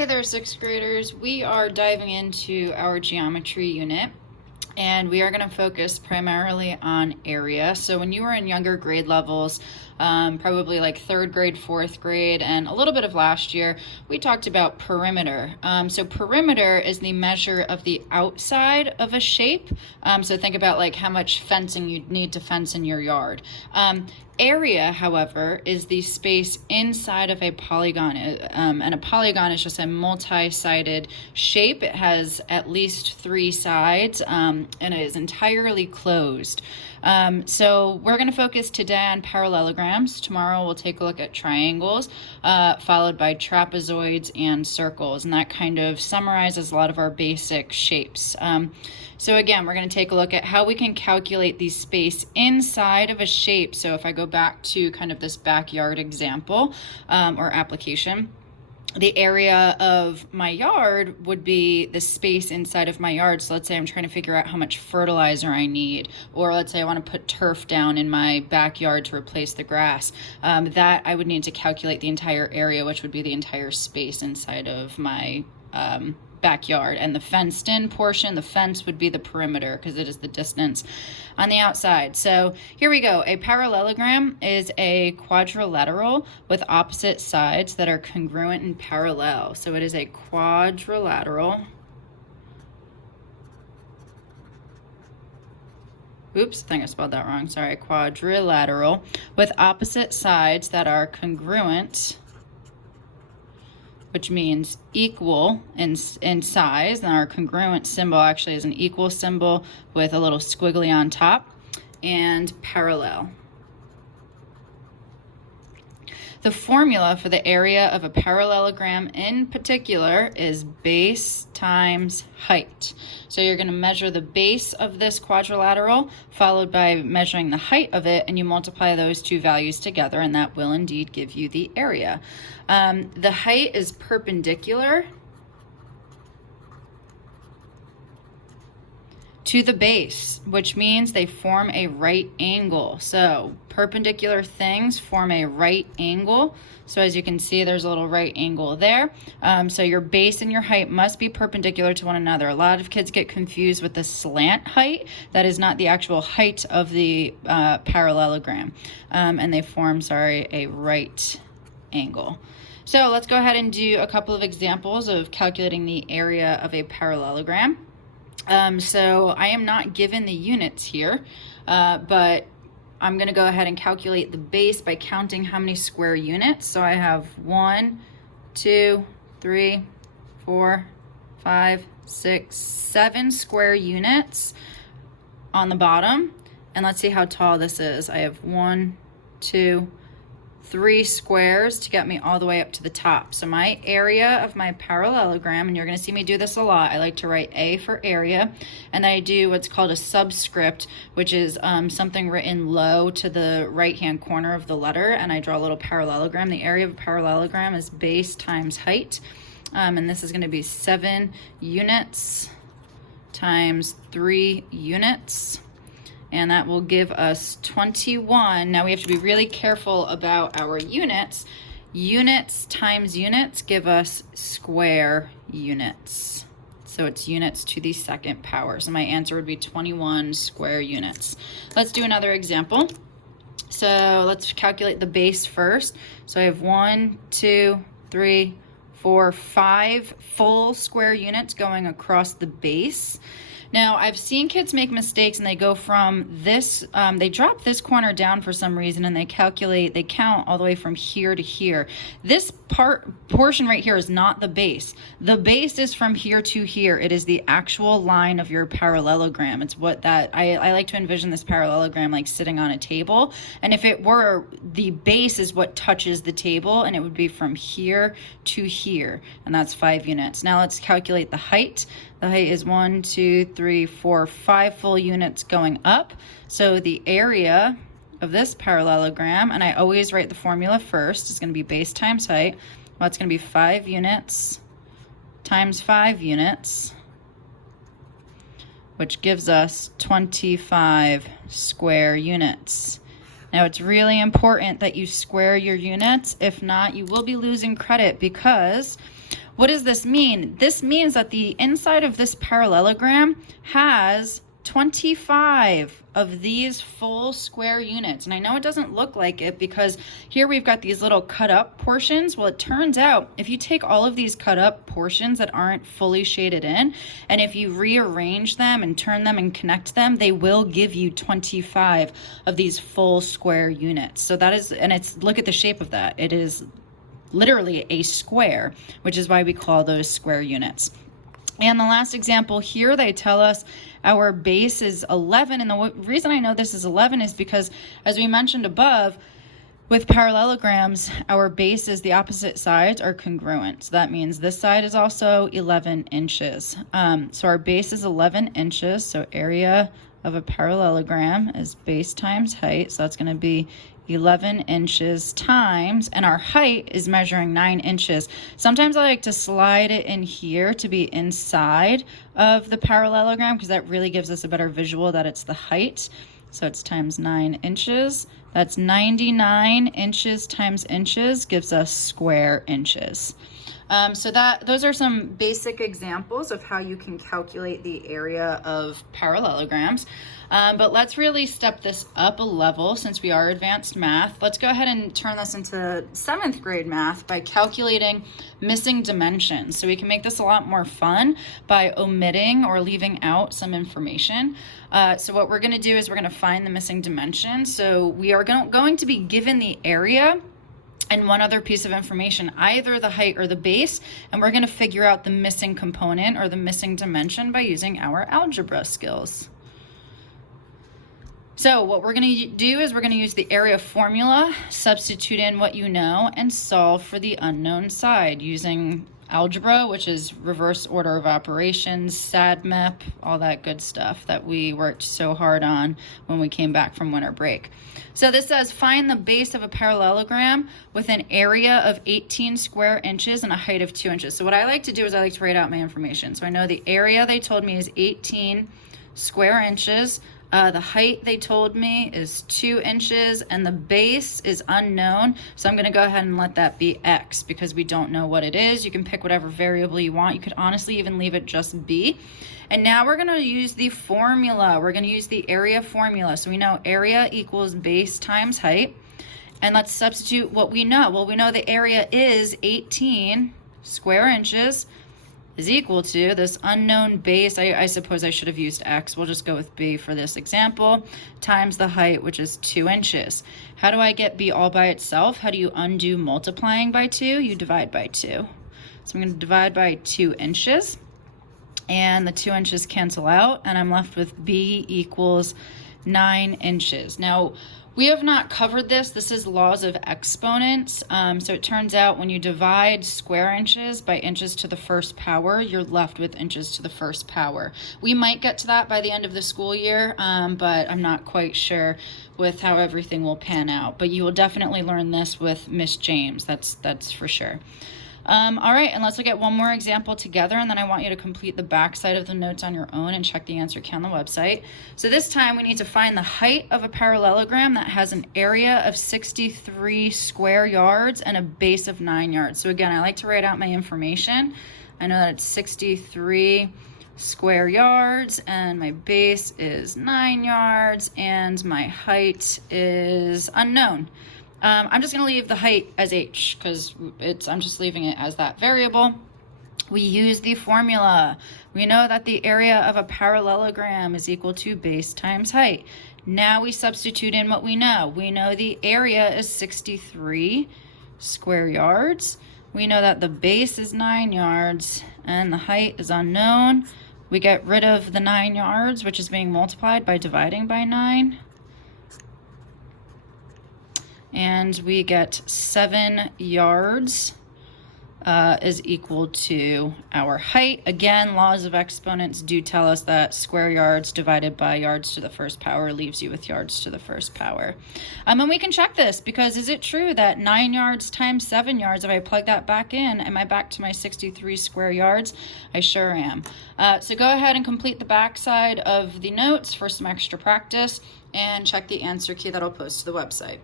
Hey there, sixth graders. We are diving into our geometry unit, and we are going to focus primarily on area. So when you were in younger grade levels, probably like third grade, fourth grade, and a little bit of last year, we talked about perimeter. So perimeter is the measure of the outside of a shape. So think about like how much fencing you'd need to fence in your yard. Area, however, is the space inside of a polygon, and a polygon is just a multi-sided shape. It has at least 3 sides, and it is entirely closed. So we're going to focus today on parallelograms. Tomorrow we'll take a look at triangles, followed by trapezoids and circles, and that kind of summarizes a lot of our basic shapes. So again, we're going to take a look at how we can calculate the space inside of a shape. So if I go back to kind of this backyard example or application, the area of my yard would be the space inside of my yard. So let's say I'm trying to figure out how much fertilizer I need, or let's say I want to put turf down in my backyard to replace the grass. That I would need to calculate the entire area, which would be the entire space inside of my backyard. And the fenced in portion, the fence, would be the perimeter because it is the distance on the outside. So here we go. A parallelogram is a quadrilateral with opposite sides that are congruent and parallel. So it is a quadrilateral. Oops, I think I spelled that wrong. Sorry. Quadrilateral with opposite sides that are congruent, which means equal in size. And our congruent symbol actually is an equal symbol with a little squiggly on top, and parallel. The formula for the area of a parallelogram in particular is base times height. So you're going to measure the base of this quadrilateral, followed by measuring the height of it, and you multiply those two values together, and that will indeed give you the area. The height is perpendicular to the base, which means they form a right angle. So perpendicular things form a right angle. So as you can see, there's a little right angle there. So your base and your height must be perpendicular to one another. A lot of kids get confused with the slant height. That is not the actual height of the parallelogram. And they form, a right angle. So let's go ahead and do a couple of examples of calculating the area of a parallelogram. So I am not given the units here, but I'm going to go ahead and calculate the base by counting how many square units. So I have 1, 2, 3, 4, 5, 6, 7 square units on the bottom. And let's see how tall this is. I have 1, 2, 3 squares to get me all the way up to the top. So my area of my parallelogram, and you're going to see me do this a lot, I like to write A for area, and then I do what's called a subscript, which is something written low to the right hand corner of the letter, and I draw a little parallelogram. The area of a parallelogram is base times height, and this is going to be 7 units times 3 units. And that will give us 21. Now we have to be really careful about our units. Units times units give us square units. So it's units to the second power. So my answer would be 21 square units. Let's do another example. So let's calculate the base first. So I have 1, 2, 3, 4, 5 full square units going across the base. Now, I've seen kids make mistakes and they go from this, they drop this corner down for some reason and they count all the way from here to here. This portion right here is not the base. The base is from here to here. It is the actual line of your parallelogram. It's what I like to envision this parallelogram like sitting on a table. And if it were, the base is what touches the table, and it would be from here to here. And that's 5 units. Now let's calculate the height. The height is 1, 2, 3, 4, 5 full units going up. So the area of this parallelogram, and I always write the formula first, is going to be base times height. Well, it's going to be 5 units times 5 units, which gives us 25 square units. Now, it's really important that you square your units. If not, you will be losing credit, because What does this mean? This means that the inside of this parallelogram has 25 of these full square units. And I know it doesn't look like it because here we've got these little cut up portions. Well, it turns out if you take all of these cut up portions that aren't fully shaded in, and if you rearrange them and turn them and connect them, they will give you 25 of these full square units. So that is, and it's, look at the shape of that. It is literally a square, which is why we call those square units. And the last example here, they tell us our base is 11. And the reason I know this is 11 is because, as we mentioned above, with parallelograms, our bases, the opposite sides, are congruent. So that means this side is also 11 inches. So our base is 11 inches. So area of a parallelogram is base times height. So that's going to be 11 inches times, and our height is measuring 9 inches. Sometimes I like to slide it in here to be inside of the parallelogram because that really gives us a better visual that it's the height. So it's times 9 inches. That's 99 inches times inches gives us square inches. So those are some basic examples of how you can calculate the area of parallelograms. But let's really step this up a level since we are advanced math. Let's go ahead and turn this into 7th grade math by calculating missing dimensions. So we can make this a lot more fun by omitting or leaving out some information. So what we're going to do is we're going to find the missing dimension. So we are going to be given the area and one other piece of information, either the height or the base, and we're going to figure out the missing component or the missing dimension by using our algebra skills. So what we're going to do is we're going to use the area formula, substitute in what you know, and solve for the unknown side using algebra, which is reverse order of operations, SADMAP, all that good stuff that we worked so hard on when we came back from winter break. So this says find the base of a parallelogram with an area of 18 square inches and a height of 2 inches. So what I like to do is I like to write out my information. So I know the area they told me is 18 square inches. The height they told me is 2 inches, and the base is unknown. So I'm going to go ahead and let that be X because we don't know what it is. You can pick whatever variable you want. You could honestly even leave it just B. And now we're going to use the formula. We're going to use the area formula. So we know area equals base times height. And let's substitute what we know. Well, we know the area is 18 square inches is equal to this unknown base. I suppose I should have used X. We'll just go with B for this example, times the height, which is 2 inches. How do I get B all by itself? How do you undo multiplying by 2? You divide by 2. So I'm going to divide by 2 inches, and the 2 inches cancel out, and I'm left with B equals 9 inches. Now, we have not covered this. This is laws of exponents. So it turns out when you divide square inches by inches to the first power, you're left with inches to the first power. We might get to that by the end of the school year, but I'm not quite sure with how everything will pan out. But you will definitely learn this with Miss James. That's for sure. All right, and let's look at one more example together, and then I want you to complete the back side of the notes on your own and check the answer key on the website. So this time we need to find the height of a parallelogram that has an area of 63 square yards and a base of 9 yards. So again, I like to write out my information. I know that it's 63 square yards, and my base is 9 yards, and my height is unknown. I'm just going to leave the height as H because I'm just leaving it as that variable. We use the formula. We know that the area of a parallelogram is equal to base times height. Now we substitute in what we know. We know the area is 63 square yards. We know that the base is 9 yards and the height is unknown. We get rid of the 9 yards, which is being multiplied by dividing by 9. And we get 7 yards is equal to our height. Again, laws of exponents do tell us that square yards divided by yards to the first power leaves you with yards to the first power. And we can check this because is it true that 9 yards times 7 yards, if I plug that back in, am I back to my 63 square yards? I sure am. So go ahead and complete the back side of the notes for some extra practice and check the answer key that I'll post to the website.